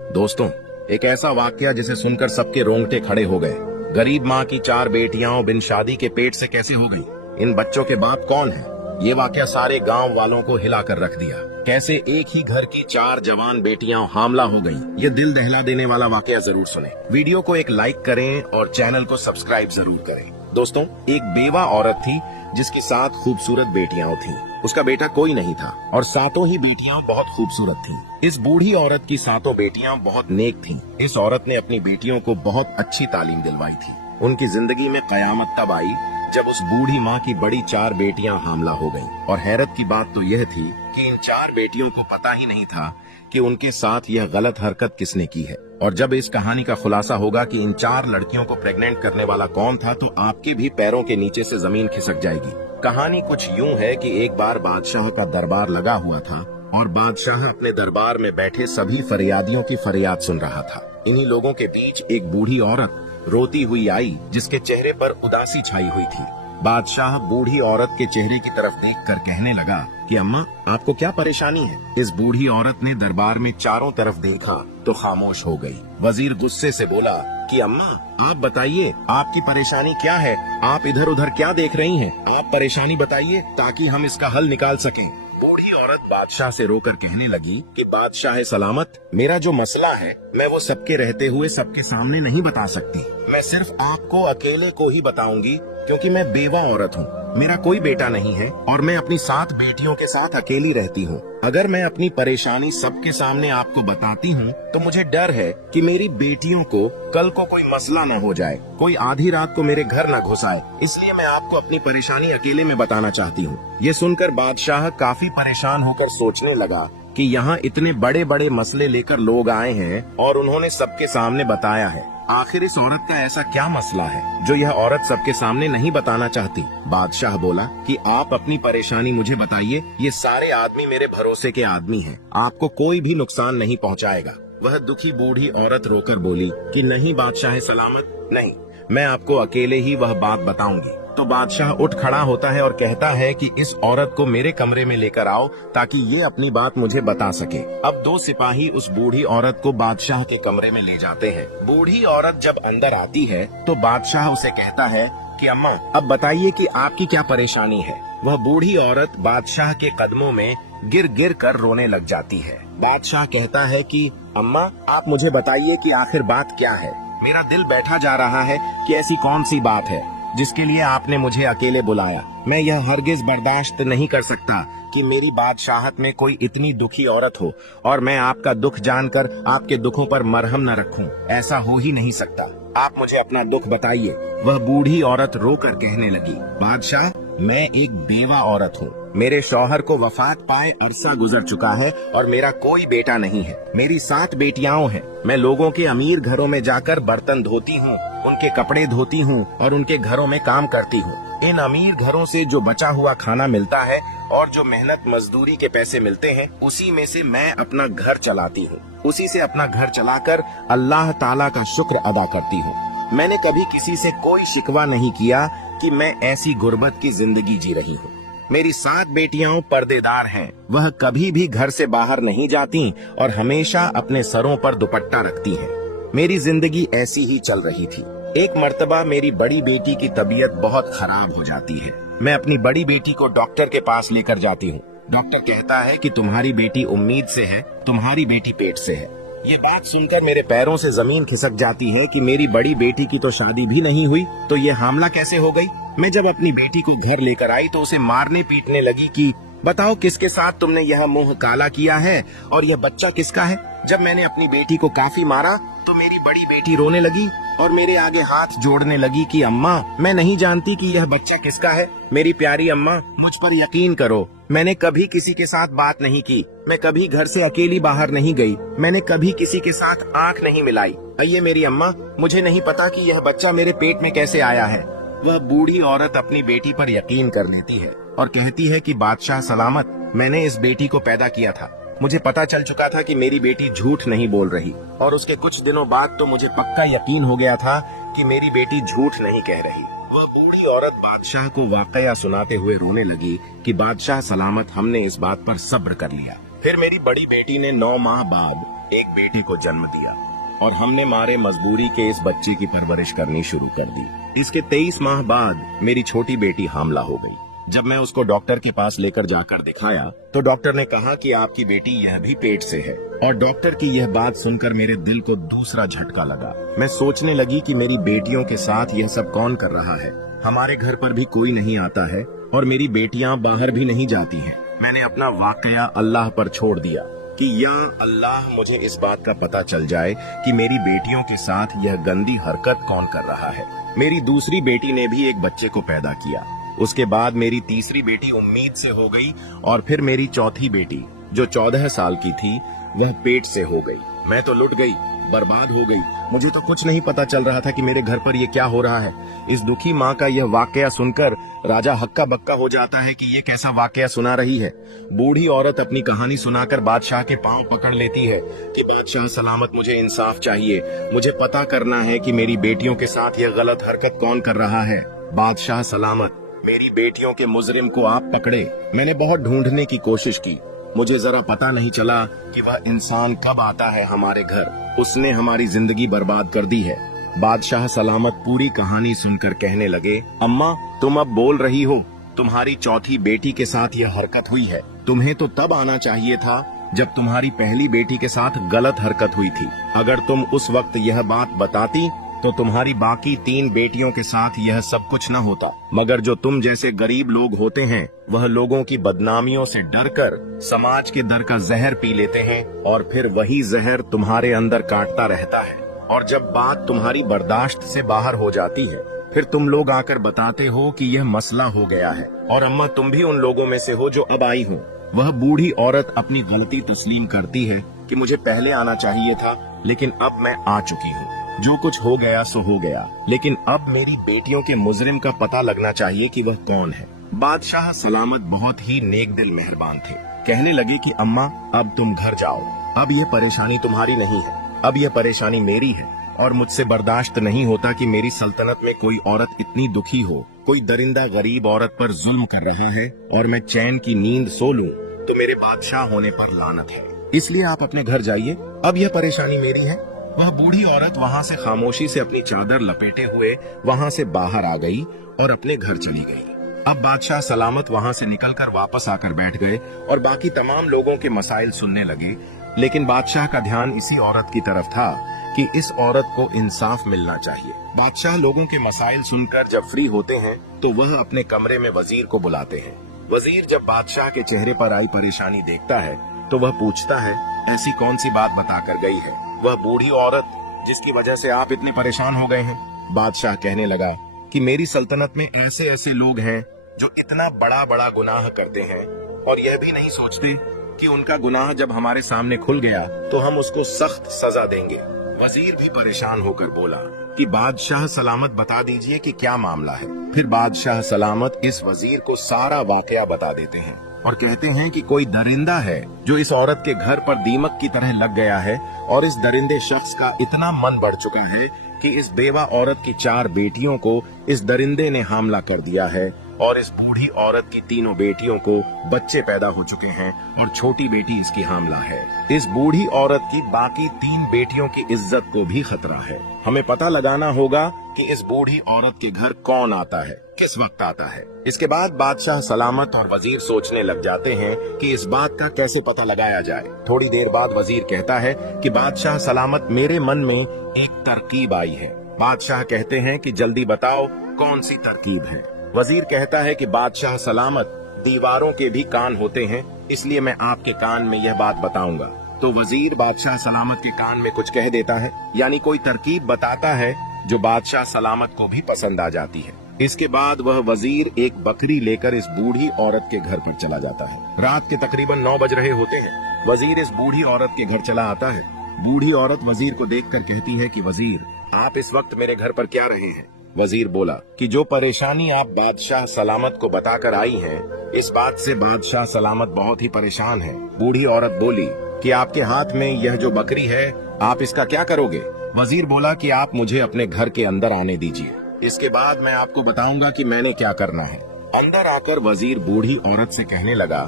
दोस्तों, एक ऐसा वाकया जिसे सुनकर सबके रोंगटे खड़े हो गए। गरीब माँ की 4 बेटियां बिन शादी के पेट से कैसे हो गई? इन बच्चों के बाप कौन है? ये वाकया सारे गांव वालों को हिलाकर रख दिया। कैसे एक ही घर की 4 जवान बेटियां हामला हो गईं? ये दिल दहला देने वाला वाकया जरूर सुने। वीडियो को एक लाइक करें और चैनल को सब्सक्राइब जरूर करें। दोस्तों, एक बेवा औरत थी जिसकी 7 खूबसूरत बेटियां थीं। उसका बेटा कोई नहीं था और 7 ही बेटियां बहुत खूबसूरत थीं। इस बूढ़ी औरत की 7 बेटियां बहुत नेक थीं। इस औरत ने अपनी बेटियों को बहुत अच्छी तालीम दिलवाई थी। उनकी जिंदगी में कयामत तब आई जब उस बूढ़ी माँ की बड़ी 4 बेटियां हामला हो गईं। और हैरत की बात तो यह थी कि इन 4 बेटियों को पता ही नहीं था कि उनके साथ यह गलत हरकत किसने की है। और जब इस कहानी का खुलासा होगा कि इन 4 लड़कियों को प्रेग्नेंट करने वाला कौन था, तो आपके भी पैरों के नीचे से जमीन खिसक जाएगी। कहानी कुछ यूं है कि एक बार बादशाह का दरबार लगा हुआ था और बादशाह अपने दरबार में बैठे सभी फरियादियों की फरियाद सुन रहा था। इन्हीं लोगों के बीच एक बूढ़ी औरत रोती हुई आई, जिसके चेहरे पर उदासी छाई हुई थी। बादशाह बूढ़ी औरत के चेहरे की तरफ देखकर कहने लगा कि अम्मा, आपको क्या परेशानी है? इस बूढ़ी औरत ने दरबार में चारों तरफ देखा तो खामोश हो गई। वजीर गुस्से से बोला कि अम्मा, आप बताइए, आपकी परेशानी क्या है? आप इधर उधर क्या देख रही हैं? आप परेशानी बताइए ताकि हम इसका हल निकाल सकें। बूढ़ी औरत बादशाह से रोकर कहने लगी कि बादशाह सलामत, मेरा जो मसला है मैं वो सबके रहते हुए सबके सामने नहीं बता सकती। मैं सिर्फ आपको अकेले को ही बताऊंगी, क्योंकि मैं बेवा औरत हूँ। मेरा कोई बेटा नहीं है और मैं अपनी 7 बेटियों के साथ अकेली रहती हूँ। अगर मैं अपनी परेशानी सबके सामने आपको बताती हूँ तो मुझे डर है कि मेरी बेटियों को कल को कोई मसला न हो जाए, कोई आधी रात को मेरे घर न घुस आए। इसलिए मैं आपको अपनी परेशानी अकेले में बताना चाहती हूँ। ये सुनकर बादशाह काफी परेशान होकर सोचने लगा कि यहाँ इतने बड़े बड़े मसले लेकर लोग आए हैं और उन्होंने सबके सामने बताया है। आखिर इस औरत का ऐसा क्या मसला है जो यह औरत सबके सामने नहीं बताना चाहती? बादशाह बोला कि आप अपनी परेशानी मुझे बताइए। ये सारे आदमी मेरे भरोसे के आदमी हैं। आपको कोई भी नुकसान नहीं पहुंचाएगा। वह दुखी बूढ़ी औरत रोकर बोली कि नहीं बादशाह सलामत, नहीं, मैं आपको अकेले ही वह बात बताऊंगी। तो बादशाह उठ खड़ा होता है और कहता है कि इस औरत को मेरे कमरे में लेकर आओ ताकि ये अपनी बात मुझे बता सके। अब 2 सिपाही उस बूढ़ी औरत को बादशाह के कमरे में ले जाते हैं। बूढ़ी औरत जब अंदर आती है तो बादशाह उसे कहता है कि अम्मा, अब बताइए कि आपकी क्या परेशानी है। वह बूढ़ी औरत बादशाह के कदमों में गिर गिर कर रोने लग जाती है। बादशाह कहता है कि अम्मा, आप मुझे बताइए कि आखिर बात क्या है। मेरा दिल बैठा जा रहा है कि ऐसी कौन सी बात है जिसके लिए आपने मुझे अकेले बुलाया। मैं यह हरगिज बर्दाश्त नहीं कर सकता कि मेरी बादशाहत में कोई इतनी दुखी औरत हो और मैं आपका दुख जानकर आपके दुखों पर मरहम न रखूं। ऐसा हो ही नहीं सकता। आप मुझे अपना दुख बताइए। वह बूढ़ी औरत रोकर कहने लगी, बादशाह, मैं एक बेवा औरत हूँ। मेरे शौहर को वफात पाए अरसा गुजर चुका है और मेरा कोई बेटा नहीं है। मेरी 7 बेटियां हैं। मैं लोगों के अमीर घरों में जाकर बर्तन धोती हूँ, उनके कपड़े धोती हूँ और उनके घरों में काम करती हूँ। इन अमीर घरों से जो बचा हुआ खाना मिलता है और जो मेहनत मजदूरी के पैसे मिलते हैं, उसी में से मैं अपना घर चलाती हूँ। उसी से अपना घर चलाकर अल्लाह ताला का शुक्र अदा करती हूँ। मैंने कभी किसी से कोई शिकवा नहीं किया कि मैं ऐसी गुर्बत की जिंदगी जी रही हूँ। मेरी 7 बेटियां पर्देदार हैं। वह कभी भी घर से बाहर नहीं जाती और हमेशा अपने सरों पर दुपट्टा रखती हैं। मेरी जिंदगी ऐसी ही चल रही थी। एक मर्तबा मेरी बड़ी बेटी की तबीयत बहुत खराब हो जाती है। मैं अपनी बड़ी बेटी को डॉक्टर के पास लेकर जाती हूँ। डॉक्टर कहता है कि तुम्हारी बेटी उम्मीद से है, तुम्हारी बेटी पेट से है। ये बात सुनकर मेरे पैरों से जमीन खिसक जाती है कि मेरी बड़ी बेटी की तो शादी भी नहीं हुई, तो ये हामला कैसे हो गई? मैं जब अपनी बेटी को घर लेकर आई तो उसे मारने पीटने लगी कि बताओ किसके साथ तुमने यह मुंह काला किया है और यह बच्चा किसका है। जब मैंने अपनी बेटी को काफी मारा तो मेरी बड़ी बेटी रोने लगी और मेरे आगे हाथ जोड़ने लगी कि अम्मा, मैं नहीं जानती कि यह बच्चा किसका है। मेरी प्यारी अम्मा, मुझ पर यकीन करो, मैंने कभी किसी के साथ बात नहीं की। मैं कभी घर से अकेली बाहर नहीं गई। मैंने कभी किसी के साथ आंख नहीं मिलाई। अये मेरी अम्मा, मुझे नहीं पता कि यह बच्चा मेरे पेट में कैसे आया है। वह बूढ़ी औरत अपनी बेटी पर यकीन कर लेती है और कहती है कि बादशाह सलामत, मैंने इस बेटी को पैदा किया था। मुझे पता चल चुका था कि मेरी बेटी झूठ नहीं बोल रही और उसके कुछ दिनों बाद तो मुझे पक्का यकीन हो गया था कि मेरी बेटी झूठ नहीं कह रही। वह बूढ़ी औरत बादशाह को वाकया सुनाते हुए रोने लगी कि बादशाह सलामत, हमने इस बात पर सब्र कर लिया। फिर मेरी बड़ी बेटी ने 9 माह बाद एक बेटे को जन्म दिया और हमने मारे मजबूरी के इस बच्ची की परवरिश करनी शुरू कर दी। इसके 23 माह बाद मेरी छोटी बेटी हामला हो गई। जब मैं उसको डॉक्टर के पास लेकर जाकर दिखाया तो डॉक्टर ने कहा कि आपकी बेटी यह भी पेट से है। और डॉक्टर की यह बात सुनकर मेरे दिल को दूसरा झटका लगा। मैं सोचने लगी कि मेरी बेटियों के साथ यह सब कौन कर रहा है। हमारे घर पर भी कोई नहीं आता है और मेरी बेटियां बाहर भी नहीं जाती हैं। मैंने अपना वाकया अल्लाह पर छोड़ दिया कि या अल्लाह मुझे इस बात का पता चल जाए कि मेरी बेटियों के साथ यह गंदी हरकत कौन कर रहा है। मेरी दूसरी बेटी ने भी एक बच्चे को पैदा किया। उसके बाद मेरी तीसरी बेटी उम्मीद से हो गई और फिर मेरी चौथी बेटी जो 14 साल की थी वह पेट से हो गई। मैं तो लुट गई, बर्बाद हो गई। मुझे तो कुछ नहीं पता चल रहा था कि मेरे घर पर ये क्या हो रहा है। इस दुखी माँ का यह वाकया सुनकर राजा हक्का बक्का हो जाता है कि ये कैसा वाकया सुना रही है। बूढ़ी औरत अपनी कहानी सुनाकर बादशाह के पांव पकड़ लेती है कि बादशाह सलामत, मुझे इंसाफ चाहिए। मुझे पता करना है कि मेरी बेटियों के साथ यह गलत हरकत कौन कर रहा है। बादशाह सलामत, मेरी बेटियों के मुजरिम को आप पकड़े। मैंने बहुत ढूंढने की कोशिश की, मुझे जरा पता नहीं चला कि वह इंसान कब आता है हमारे घर। उसने हमारी जिंदगी बर्बाद कर दी है। बादशाह सलामत पूरी कहानी सुनकर कहने लगे, अम्मा तुम अब बोल रही हो, तुम्हारी चौथी बेटी के साथ यह हरकत हुई है। तुम्हें तो तब आना चाहिए था जब तुम्हारी पहली बेटी के साथ गलत हरकत हुई थी। अगर तुम उस वक्त यह बात बताती तो तुम्हारी बाकी 3 बेटियों के साथ यह सब कुछ न होता। मगर जो तुम जैसे गरीब लोग होते हैं वह लोगों की बदनामियों से डरकर समाज के दर का जहर पी लेते हैं और फिर वही जहर तुम्हारे अंदर काटता रहता है। और जब बात तुम्हारी बर्दाश्त से बाहर हो जाती है फिर तुम लोग आकर बताते हो कि यह मसला हो गया है। और अम्मा तुम भी उन लोगों में से हो जो अब आई हो। वह बूढ़ी औरत अपनी गलती तस्लीम करती है कि मुझे पहले आना चाहिए था, लेकिन अब मैं आ चुकी हूँ। जो कुछ हो गया सो हो गया, लेकिन अब मेरी बेटियों के मुजरिम का पता लगना चाहिए कि वह कौन है। बादशाह सलामत बहुत ही नेक दिल मेहरबान थे। कहने लगे कि अम्मा अब तुम घर जाओ। अब यह परेशानी तुम्हारी नहीं है, अब यह परेशानी मेरी है। और मुझसे बर्दाश्त नहीं होता कि मेरी सल्तनत में कोई औरत इतनी दुखी हो। कोई दरिंदा गरीब औरत पर जुल्म कर रहा है और मैं चैन की नींद सो लूं तो मेरे बादशाह होने पर लानत है। इसलिए आप अपने घर जाइए, अब यह परेशानी मेरी है। वह बूढ़ी औरत वहाँ से खामोशी से अपनी चादर लपेटे हुए वहाँ से बाहर आ गई और अपने घर चली गई। अब बादशाह सलामत वहाँ से निकलकर वापस आकर बैठ गए और बाकी तमाम लोगों के मसाइल सुनने लगे। लेकिन बादशाह का ध्यान इसी औरत की तरफ था कि इस औरत को इंसाफ मिलना चाहिए। बादशाह लोगों के मसाइल सुनकर जब फ्री होते हैं तो वह अपने कमरे में वजीर को बुलाते हैं। वजीर जब बादशाह के चेहरे पर आई परेशानी देखता है तो वह पूछता है, ऐसी कौन सी बात बताकर गई है वह बूढ़ी औरत जिसकी वजह से आप इतने परेशान हो गए हैं? बादशाह कहने लगा कि मेरी सल्तनत में ऐसे ऐसे लोग हैं जो इतना बड़ा बड़ा गुनाह करते हैं और यह भी नहीं सोचते कि उनका गुनाह जब हमारे सामने खुल गया तो हम उसको सख्त सजा देंगे। वजीर भी परेशान होकर बोला कि बादशाह सलामत बता दीजिए कि क्या मामला है। फिर बादशाह सलामत इस वजीर को सारा वाकया बता देते हैं और कहते हैं कि कोई दरिंदा है जो इस औरत के घर पर दीमक की तरह लग गया है और इस दरिंदे शख्स का इतना मन बढ़ चुका है कि इस बेवा औरत की 4 बेटियों को इस दरिंदे ने हमला कर दिया है और इस बूढ़ी औरत की 3 बेटियों को बच्चे पैदा हो चुके हैं और छोटी बेटी इसकी हामला है। इस बूढ़ी औरत की बाकी 3 बेटियों की इज्जत को भी खतरा है। हमें पता लगाना होगा कि इस बूढ़ी औरत के घर कौन आता है, किस वक्त आता है। इसके बाद बादशाह सलामत और वजीर सोचने लग जाते हैं कि इस बात का कैसे पता लगाया जाए। थोड़ी देर बाद वजीर कहता है कि बादशाह सलामत, मेरे मन में एक तरकीब आई है। बादशाह कहते हैं कि जल्दी बताओ कौन सी तरकीब है। वजीर कहता है कि बादशाह सलामत, दीवारों के भी कान होते हैं, इसलिए मैं आपके कान में यह बात बताऊंगा। तो वजीर बादशाह सलामत के कान में कुछ कह देता है, यानी कोई तरकीब बताता है जो बादशाह सलामत को भी पसंद आ जाती है। इसके बाद वह वजीर एक बकरी लेकर इस बूढ़ी औरत के घर पर चला जाता है। रात के तकरीबन 9 बज रहे होते हैं। वजीर इस बूढ़ी औरत के घर चला आता है। बूढ़ी औरत वजीर को देखकर कहती है कि वजीर, आप इस वक्त मेरे घर पर क्या रहे हैं? वजीर बोला कि जो परेशानी आप बादशाह सलामत को बताकर आई हैं, इस बात से बादशाह सलामत बहुत ही परेशान है। बूढ़ी औरत बोली कि आपके हाथ में यह जो बकरी है, आप इसका क्या करोगे? वजीर बोला कि आप मुझे अपने घर के अंदर आने दीजिए, इसके बाद मैं आपको बताऊंगा कि मैंने क्या करना है। अंदर आकर वजीर बूढ़ी औरत से कहने लगा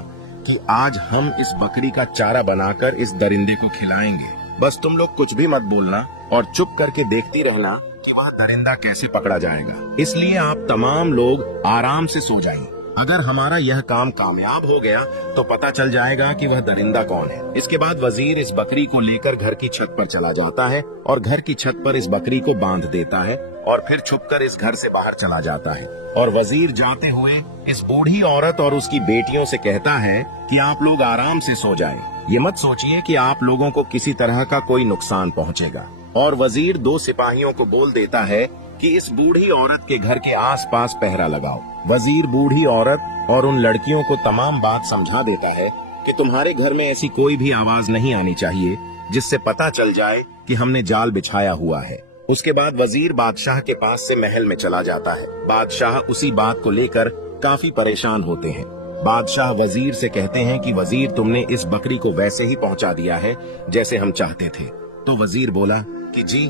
कि आज हम इस बकरी का चारा बनाकर इस दरिंदे को खिलाएंगे बस तुम लोग कुछ भी मत बोलना और चुप करके देखती रहना कि वह दरिंदा कैसे पकड़ा जाएगा। इसलिए आप तमाम लोग आराम से सो जाइए। अगर हमारा यह काम कामयाब हो गया तो पता चल जाएगा कि वह दरिंदा कौन है। इसके बाद वजीर इस बकरी को लेकर घर की छत पर चला जाता है और घर की छत पर इस बकरी को बांध देता है और फिर छुपकर इस घर से बाहर चला जाता है। और वजीर जाते हुए इस बूढ़ी औरत और उसकी बेटियों से कहता है कि आप लोग आराम से सो जाएं। ये मत सोचिए कि आप लोगों को किसी तरह का कोई नुकसान पहुंचेगा। और वजीर 2 सिपाहियों को बोल देता है कि इस बूढ़ी औरत के घर के आसपास पहरा लगाओ। वजीर बूढ़ी औरत और उन लड़कियों को तमाम बात समझा देता है कि तुम्हारे घर में ऐसी कोई भी आवाज नहीं आनी चाहिए जिससे पता चल जाए कि हमने जाल बिछाया हुआ है। उसके बाद वजीर बादशाह के पास से महल में चला जाता है। बादशाह उसी बात को लेकर काफी परेशान होते हैं। बादशाह वजीर से कहते हैं कि वजीर, तुमने इस बकरी को वैसे ही पहुंचा दिया है जैसे हम चाहते थे। तो वजीर बोला कि जी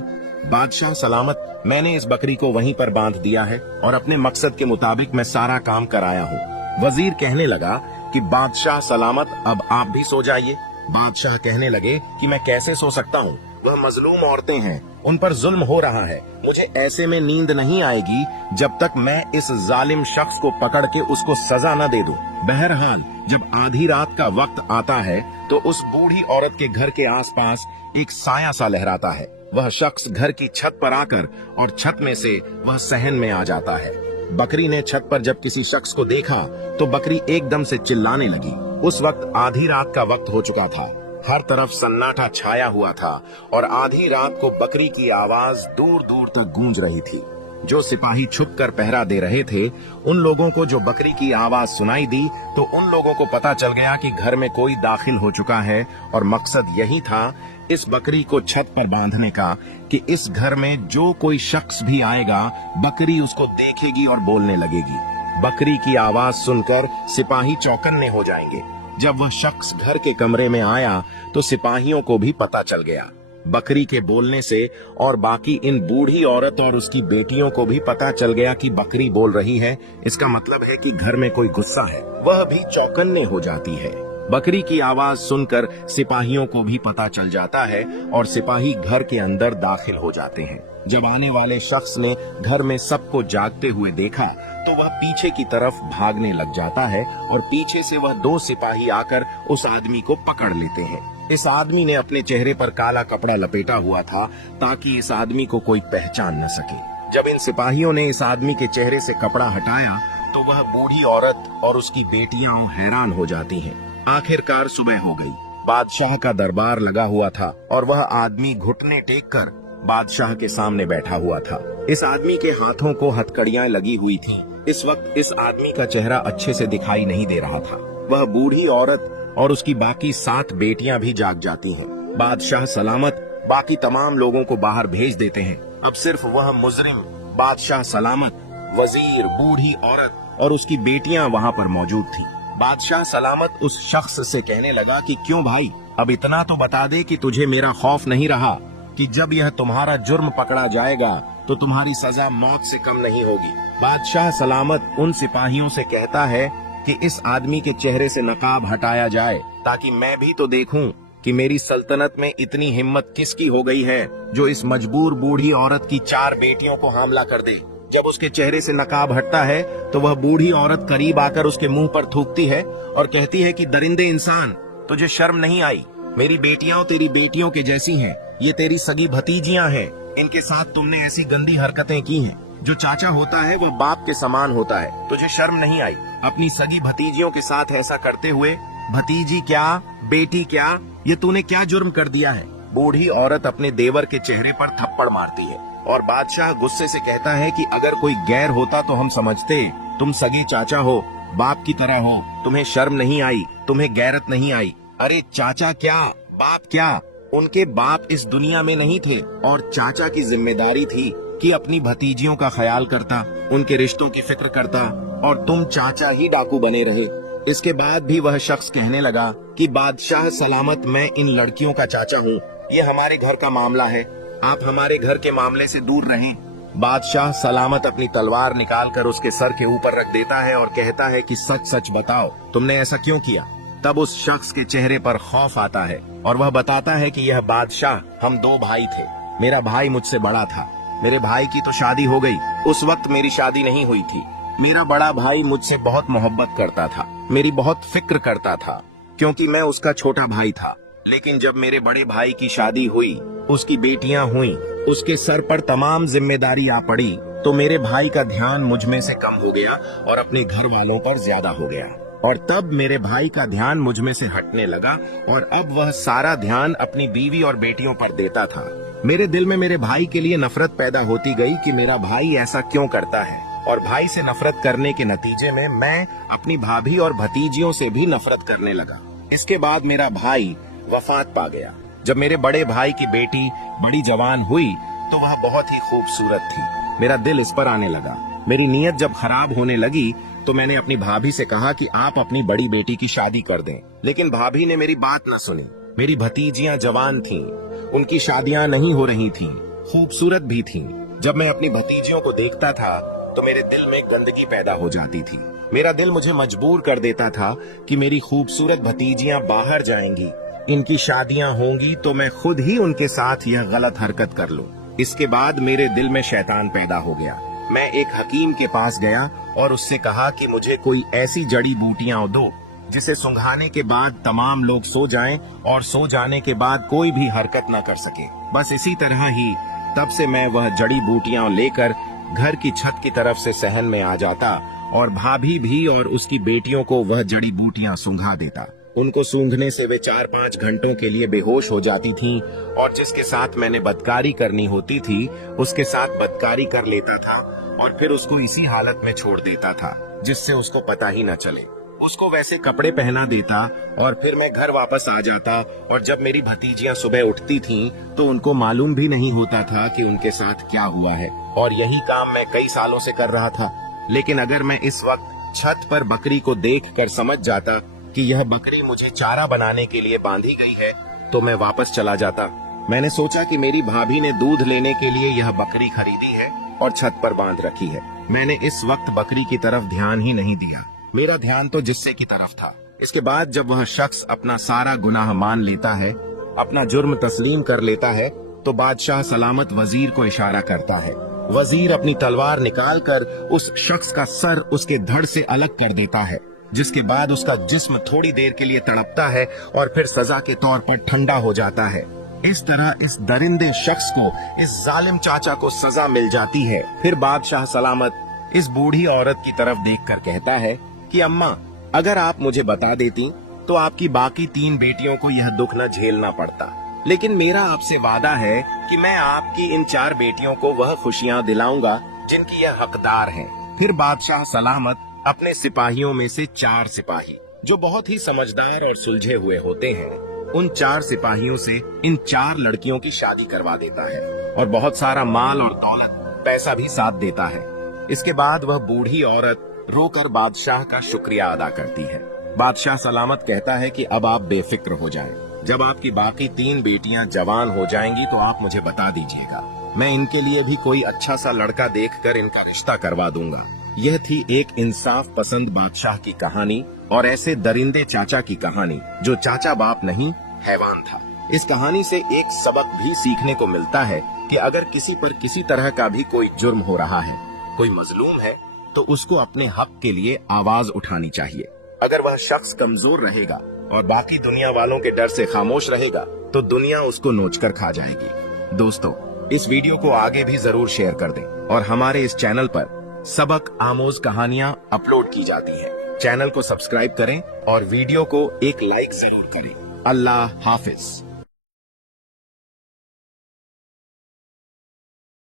बादशाह सलामत, मैंने इस बकरी को वहीं पर बांध दिया है और अपने मकसद के मुताबिक मैं सारा काम कराया हूँ। वजीर कहने लगा कि बादशाह सलामत, अब आप भी सो जाइए। बादशाह कहने लगे कि मैं कैसे सो सकता हूँ, वह मजलूम औरतें हैं, उन पर जुल्म हो रहा है। मुझे ऐसे में नींद नहीं आएगी जब तक मैं इस जालिम शख्स को पकड़ के उसको सजा न दे दूं। बहरहाल जब आधी रात का वक्त आता है तो उस बूढ़ी औरत के घर के आसपास एक साया सा लहराता है। वह शख्स घर की छत पर आकर और छत में से वह सहन में आ जाता है। बकरी ने छत पर जब किसी शख्स को देखा तो बकरी एकदम से चिल्लाने लगी। उस वक्त आधी रात का वक्त हो चुका था। हर तरफ सन्नाटा छाया हुआ था और आधी रात को बकरी की आवाज दूर दूर तक गूंज रही थी। जो सिपाही छुपकर पहरा दे रहे थे, उन लोगों को जो बकरी की आवाज सुनाई दी तो उन लोगों को पता चल गया कि घर में कोई दाखिल हो चुका है और मकसद यही था इस बकरी को छत पर बांधने का कि इस घर में जो कोई शख्स भी आएगा बकरी उसको देखेगी और बोलने लगेगी। बकरी की आवाज सुनकर सिपाही चौकन्ने हो जाएंगे। जब वह शख्स घर के कमरे में आया तो सिपाहियों को भी पता चल गया। बकरी के बोलने से और बाकी इन बूढ़ी औरत और उसकी बेटियों को भी पता चल गया कि बकरी बोल रही है। इसका मतलब है कि घर में कोई गुस्सा है। वह भी चौकन्ने हो जाती है। बकरी की आवाज सुनकर सिपाहियों को भी पता चल जाता है और सिपाही घर के अंदर दाखिल हो जाते हैं। जब आने वाले शख्स ने घर में सबको जागते हुए देखा तो वह पीछे की तरफ भागने लग जाता है और पीछे से वह 2 सिपाही आकर उस आदमी को पकड़ लेते हैं। इस आदमी ने अपने चेहरे पर काला कपड़ा लपेटा हुआ था ताकि इस आदमी को कोई पहचान न सके। जब इन सिपाहियों ने इस आदमी के चेहरे से कपड़ा हटाया तो वह बूढ़ी औरत और उसकी बेटियां हैरान हो जाती हैं। आखिरकार सुबह हो गई। बादशाह का दरबार लगा हुआ था और वह आदमी घुटने टेक कर बादशाह के सामने बैठा हुआ था। इस आदमी के हाथों को हथकड़ियां लगी हुई थीं। इस वक्त इस आदमी का चेहरा अच्छे से दिखाई नहीं दे रहा था। वह बूढ़ी औरत और उसकी बाकी 7 बेटियां भी जाग जाती हैं। बादशाह सलामत बाकी तमाम लोगों को बाहर भेज देते हैं। अब सिर्फ वह मुजरिम, बादशाह सलामत, वजीर, बूढ़ी औरत और उसकी बेटियां वहां पर मौजूद थी। बादशाह सलामत उस शख्स से कहने लगा कि क्यों भाई, अब इतना तो बता दे कि तुझे मेरा खौफ नहीं रहा कि जब यह तुम्हारा जुर्म पकड़ा जाएगा तो तुम्हारी सजा मौत से कम नहीं होगी। बादशाह सलामत उन सिपाहियों से कहता है कि इस आदमी के चेहरे से नकाब हटाया जाए ताकि मैं भी तो देखूं कि मेरी सल्तनत में इतनी हिम्मत किसकी हो गई है जो इस मजबूर बूढ़ी औरत की 4 बेटियों को हमला कर दे। जब उसके चेहरे से नकाब हटता है तो वह बूढ़ी औरत करीब आकर उसके मुंह पर थूकती है और कहती है कि दरिंदे इंसान, तुझे शर्म नहीं आई? मेरी बेटियां तेरी बेटियों के जैसी हैं, ये तेरी सगी भतीजियां हैं, इनके साथ तुमने ऐसी गंदी हरकतें की हैं। जो चाचा होता है वह बाप के समान होता है। तुझे शर्म नहीं आई अपनी सगी भतीजियों के साथ ऐसा करते हुए? भतीजी क्या, बेटी क्या, ये तूने क्या जुर्म कर दिया है? बूढ़ी औरत अपने देवर के चेहरे पर थप्पड़ मारती है और बादशाह गुस्से से कहता है कि अगर कोई गैर होता तो हम समझते, तुम सगी चाचा हो, बाप की तरह हो, तुम्हें शर्म नहीं आई, तुम्हें गैरत नहीं आई। अरे चाचा क्या, बाप क्या, उनके बाप इस दुनिया में नहीं थे और चाचा की जिम्मेदारी थी कि अपनी भतीजियों का ख्याल करता, उनके रिश्तों की फिक्र करता, और तुम चाचा ही डाकू बने रहे। इसके बाद भी वह शख्स कहने लगा कि बादशाह सलामत, मैं इन लड़कियों का चाचा हूँ, ये हमारे घर का मामला है, आप हमारे घर के मामले से दूर रहें। बादशाह सलामत अपनी तलवार निकालकर उसके सर के ऊपर रख देता है और कहता है कि सच सच बताओ, तुमने ऐसा क्यों किया? तब उस शख्स के चेहरे पर खौफ आता है और वह बताता है कि यह बादशाह, हम 2 भाई थे। मेरा भाई मुझसे बड़ा था। मेरे भाई की तो शादी हो गई। उस वक्त मेरी शादी नहीं हुई थी। मेरा बड़ा भाई मुझसे बहुत मोहब्बत करता था, मेरी बहुत फिक्र करता था, क्योंकि मैं उसका छोटा भाई था। लेकिन जब मेरे बड़े भाई की शादी हुई, उसकी बेटियां हुई, उसके सर पर तमाम जिम्मेदारी आ पड़ी, तो मेरे भाई का ध्यान मुझ में से कम हो गया और अपने घर वालों पर ज्यादा हो गया। और तब मेरे भाई का ध्यान मुझ में से हटने लगा और अब वह सारा ध्यान अपनी बीवी और बेटियों पर देता था। मेरे दिल में मेरे भाई के लिए नफरत पैदा होती गई कि मेरा भाई ऐसा क्यों करता है, और भाई से नफरत करने के नतीजे में मैं अपनी भाभी और भतीजियों से भी नफरत करने लगा। इसके बाद मेरा भाई वफात पा गया। जब मेरे बड़े भाई की बेटी बड़ी जवान हुई तो वह बहुत ही खूबसूरत थी। मेरा दिल इस पर आने लगा। मेरी नीयत जब खराब होने लगी तो मैंने अपनी भाभी से कहा कि आप अपनी बड़ी बेटी की शादी कर दें, लेकिन भाभी ने मेरी बात न सुनी। मेरी भतीजियां जवान थीं, उनकी शादियां नहीं हो रही थीं, खूबसूरत भी थीं। जब मैं अपनी भतीजियों को देखता था तो मेरे दिल में गंदगी पैदा हो जाती थी। मेरा दिल मुझे मजबूर कर देता था कि मेरी खूबसूरत भतीजियां बाहर जाएंगी, इनकी शादियां होंगी तो मैं खुद ही उनके साथ यह गलत हरकत कर लूं। इसके बाद मेरे दिल में शैतान पैदा हो गया। मैं एक हकीम के पास गया और उससे कहा कि मुझे कोई ऐसी जड़ी बूटियां दो जिसे सुंघाने के बाद तमाम लोग सो जाएं और सो जाने के बाद कोई भी हरकत न कर सके। बस इसी तरह ही तब से मैं वह जड़ी बूटियां लेकर घर की छत की तरफ से सहन में आ जाता और भाभी भी और उसकी बेटियों को वह जड़ी बूटियां सुंघा देता। उनको सूंघने से वे 4-5 घंटों के लिए बेहोश हो जाती थीं और जिसके साथ मैंने बदकारी करनी होती थी उसके साथ बदकारी कर लेता था और फिर उसको इसी हालत में छोड़ देता था जिससे उसको पता ही न चले। उसको वैसे कपड़े पहना देता और फिर मैं घर वापस आ जाता और जब मेरी भतीजियां सुबह उठती थीं तो उनको मालूम भी नहीं होता था कि उनके साथ क्या हुआ है। और यही काम मैं कई सालों से कर रहा था। लेकिन अगर मैं इस वक्त छत पर बकरी को देखकर समझ जाता कि यह बकरी मुझे चारा बनाने के लिए बांधी गई है तो मैं वापस चला जाता। मैंने सोचा कि मेरी भाभी ने दूध लेने के लिए यह बकरी खरीदी है और छत पर बांध रखी है। मैंने इस वक्त बकरी की तरफ ध्यान ही नहीं दिया, मेरा ध्यान तो जिस्से की तरफ था। इसके बाद जब वह शख्स अपना सारा गुनाह मान लेता है, अपना जुर्म तस्लीम कर लेता है, तो बादशाह सलामत वजीर को इशारा करता है। वजीर अपनी तलवार निकालकर उस शख्स का सर उसके धड़ से अलग कर देता है, जिसके बाद उसका जिस्म थोड़ी देर के लिए तड़पता है और फिर सजा के तौर पर ठंडा हो जाता है। इस तरह इस दरिंदे शख्स को, इस जालिम चाचा को सजा मिल जाती है। फिर बादशाह सलामत इस बूढ़ी औरत की तरफ देखकर कहता है कि अम्मा, अगर आप मुझे बता देती तो आपकी बाकी 3 बेटियों को यह दुख न झेलना पड़ता। लेकिन मेरा आपसे वादा है कि मैं आपकी इन 4 बेटियों को वह खुशियां दिलाऊंगा जिनकी यह हकदार हैं। फिर बादशाह सलामत अपने सिपाहियों में से 4 सिपाही जो बहुत ही समझदार और सुलझे हुए होते हैं, उन 4 सिपाहियों से इन 4 लड़कियों की शादी करवा देता है और बहुत सारा माल और दौलत, पैसा भी साथ देता है। इसके बाद वह बूढ़ी औरत रोकर बादशाह का शुक्रिया अदा करती है। बादशाह सलामत कहता है कि अब आप बेफिक्र हो जाएं। जब आपकी बाकी 3 बेटियां जवान हो जाएंगी तो आप मुझे बता दीजिएगा, मैं इनके लिए भी कोई अच्छा सा लड़का देखकर इनका रिश्ता करवा दूंगा। यह थी एक इंसाफ पसंद बादशाह की कहानी और ऐसे दरिंदे चाचा की कहानी जो चाचा बाप नहीं हैवान था। इस कहानी से एक सबक भी सीखने को मिलता है कि अगर किसी पर किसी तरह का भी कोई जुर्म हो रहा है, कोई मजलूम है, तो उसको अपने हक के लिए आवाज उठानी चाहिए। अगर वह शख्स कमजोर रहेगा और बाकी दुनिया वालों के डर से खामोश रहेगा तो दुनिया उसको नोचकर खा जाएगी। दोस्तों, इस वीडियो को आगे भी जरूर शेयर कर दें और हमारे इस चैनल पर सबक आमोज कहानियां अपलोड की जाती है। चैनल को सब्सक्राइब करें और वीडियो को एक लाइक जरूर करें। अल्लाह हाफिज।